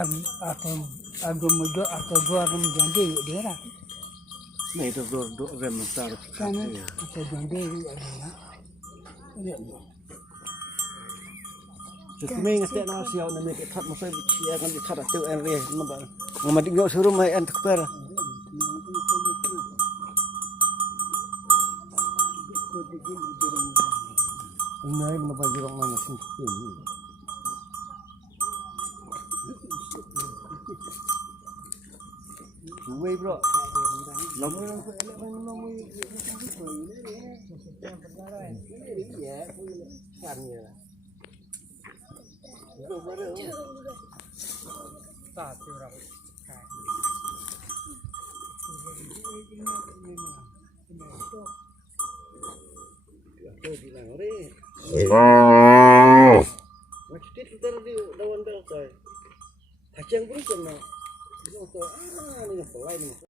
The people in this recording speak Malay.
Ada muda atau dua orang jadi dia lah. Nah itu dua rem taruh Sana atau jadi ada. Jadi main ngasih nasi yang namanya kita masih bicara kan kita ada tuh area nampak. Ngamati nggak suruh main antek per. Ini menapa jurang mana sih? Gue bro, lama orang tu elak main lama iya, sannya. Itu baru. Tak curang. Aku bilang ore. Macam kita di daun belakang. Hacang pun sama. Ini untuk ini pelai ni.